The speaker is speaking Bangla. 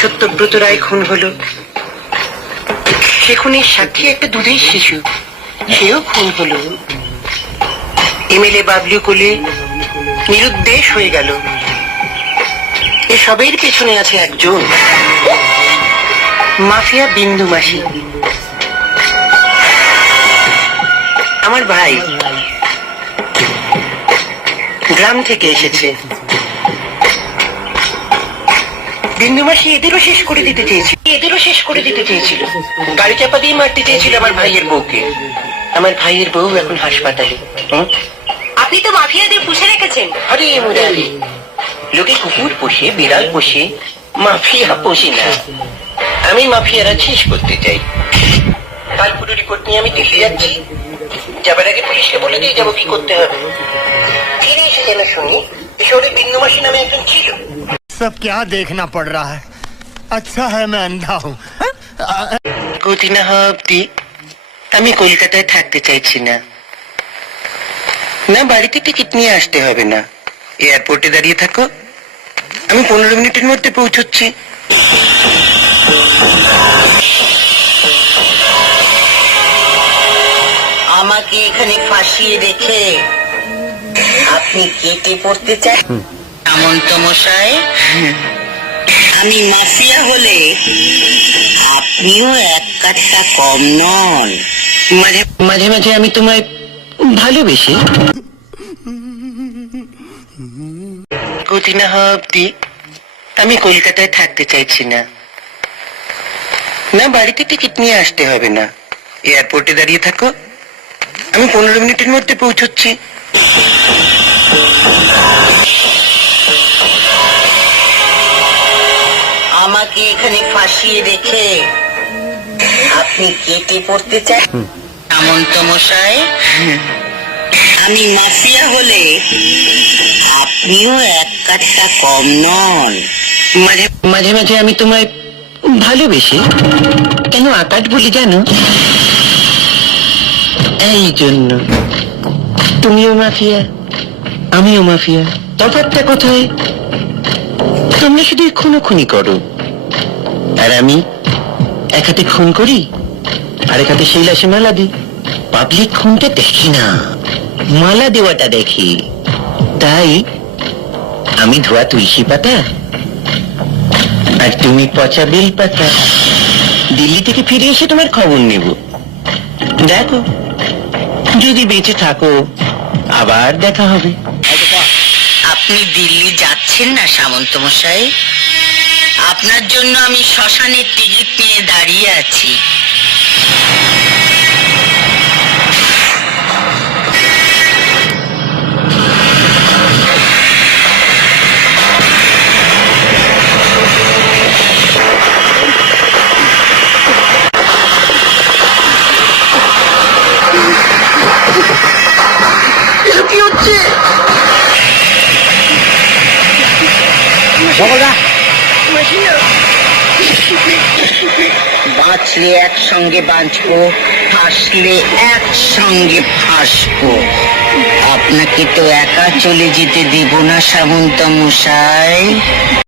সত্যব্রত রায় খুন হলো সে খুনের সাক্ষী একটা দুধের শিশু সেও খুন হলো এমএলএ বাবলু কুলি নিরুদ্দেশ হয়ে গেল এ সবের পেছনে আছে একজন মাফিয়া বিন্দু মাসি আমার ভাই গ্রাম থেকে এসেছে বিন্দু এদেরও শেষ করে দিতে চেয়েছিল এদেরও শেষ করে দিতে চেয়েছিল গাড়ি চাপা দিয়ে মারতে চেয়েছিল আমার ভাইয়ের বউকে আমার ভাইয়ের বউ এখন হাসপাতালে আপনি তো মাফিয়াদের পুষে রেখেছেন আরে মুরালি লোকে কুকুর পোষে বিড়াল পোষে মাফিয়া পোষে না আমি মাফিয়ারা শেষ করতে চাই কাল পুরো রিপোর্ট নিয়ে আমি দিল্লি যাচ্ছি যাবার আগে পুলিশকে বলে দিয়ে যাবো কি করতে হবে ফিরে এসে যেন শুনি কিশোরী বিন্দুমাসী নামে একজন কি सब क्या देखना पड़ रहा है अच्छा है मैं अंधा हूँ কদিনা অব্দি আমি কলকাতায় থাকতে চাইছি না না বাড়িতে টিকিট নিয়ে আসতে হবে না এয়ারপোর্টে দাঁড়িয়ে থাকো আমি পনেরো মিনিটের মধ্যে পৌঁছচ্ছি আমাকে এখানে ফাঁসিয়ে রেখে আপনি কেটে পড়তে চান সামন্ত মশাই আমি মাসিয়া হলে আপনিও এক কাঠটা কম নন মাঝে মাঝে মাঝে আমি তোমায় ভালোবেসি গতি না হওয়া অব্দি আমি কলকাতায় থাকতে চাইছি না না বাড়িতে টিকিট নিয়ে আসতে হবে না এয়ারপোর্টে দাঁড়িয়ে থাকো আমি পনেরো মিনিটের মধ্যে পৌঁছচ্ছি আমাকে এখানে ফাঁসিয়ে রেখে আপনি কেটে পড়তে চান আমন্ত মশাই আমি মাফিয়া হলে আপনিও এক কাঠটা কম নন মাঝে মাঝে মাঝে আমি তোমায় ভালোবেসে কেন আকাশ বলি জানো এই জন্য তুমিও মাফিয়া আমিও মাফিয়া তফাতটা কোথায় তোমরা শুধু খুনোখুনি করো আর আমি এক হাতে খুন করি আর এক হাতে সেই লাশে মালা দিই পাবলিক খুনটা দেখি না মালা দেওয়াটা দেখি তাই আমি ধোয়া তুলসী পাতা আর তুমি পচা বেল পাতা দিল্লি থেকে ফিরে এসে তোমার খবর নেব দেখো যদি বেঁচে থাকো আবার দেখা হবে আপনি দিল্লি যাচ্ছেন না সামন্ত মশাই আপনার জন্য আমি শ্মশানের টিকিট নিয়ে দাঁড়িয়ে আছি বাঁচলে একসঙ্গে বাঁচবো ফাঁসলে একসঙ্গে ফাঁসবো আপনাকে তো একা চলে যেতে দিব না সামন্ত মশাই